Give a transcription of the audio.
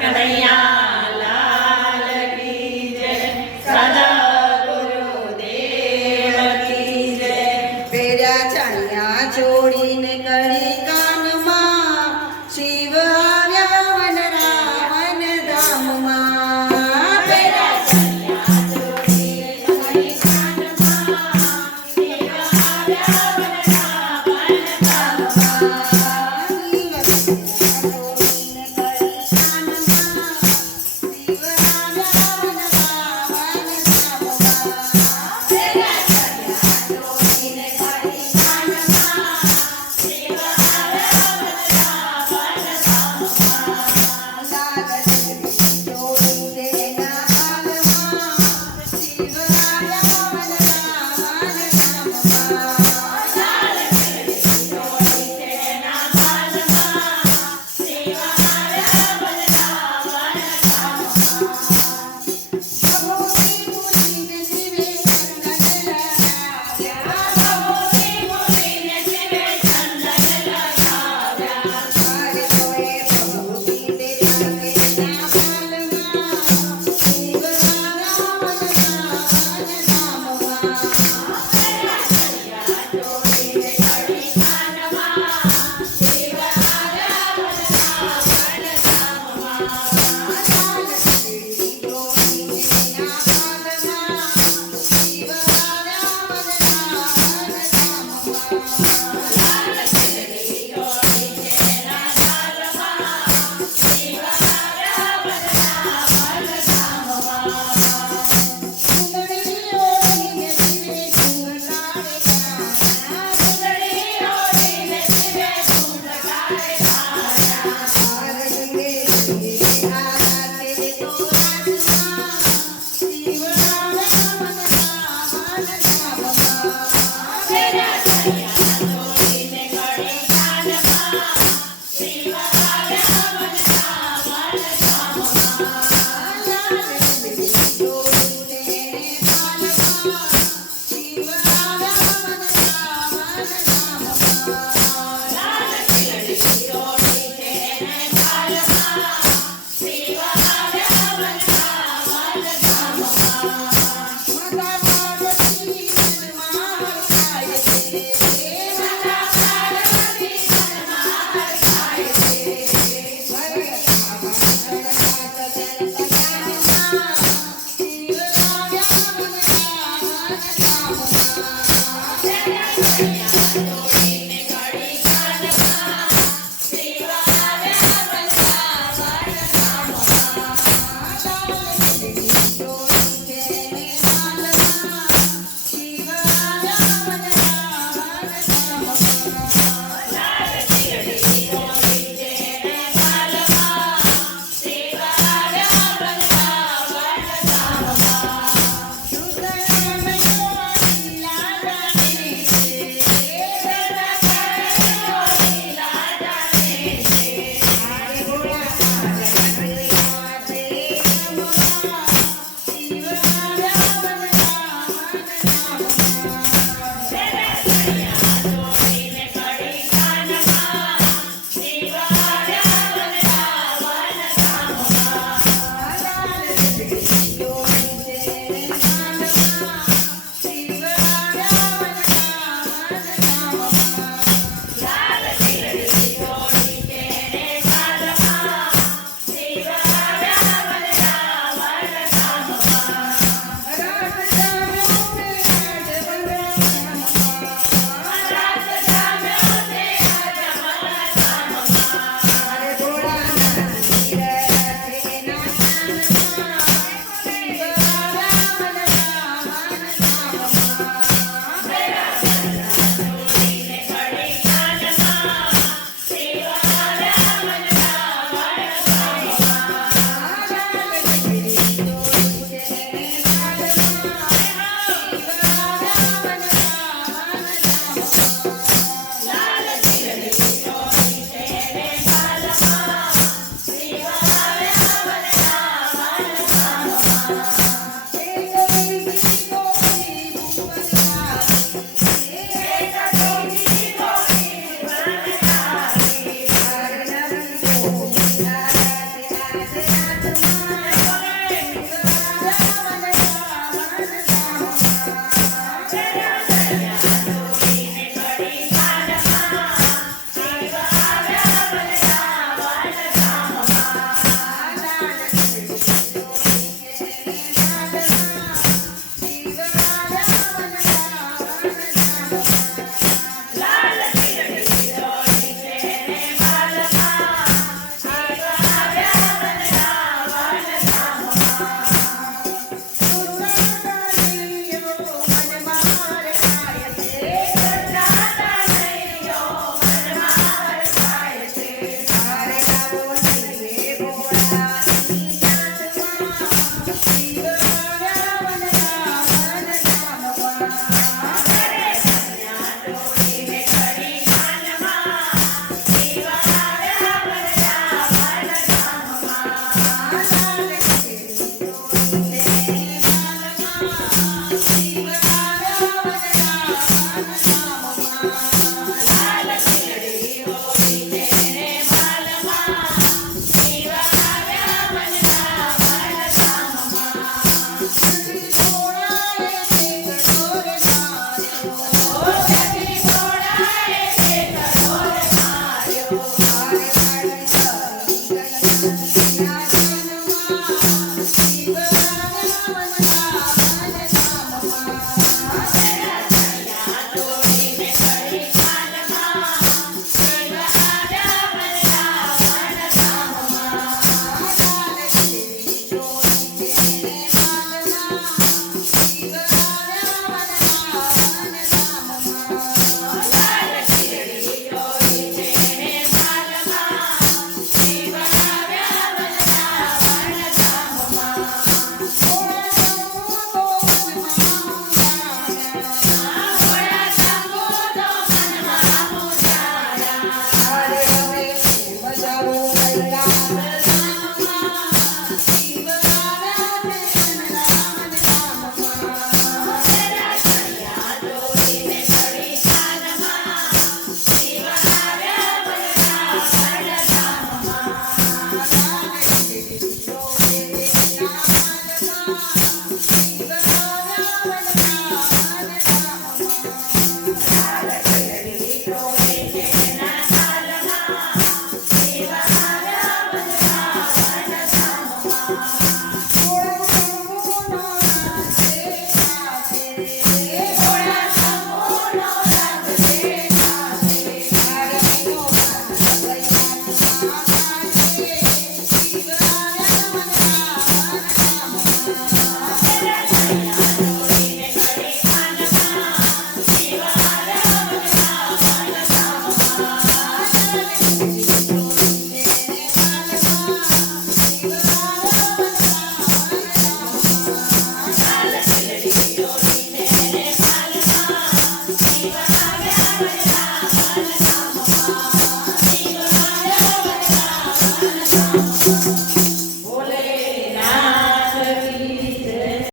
跟他一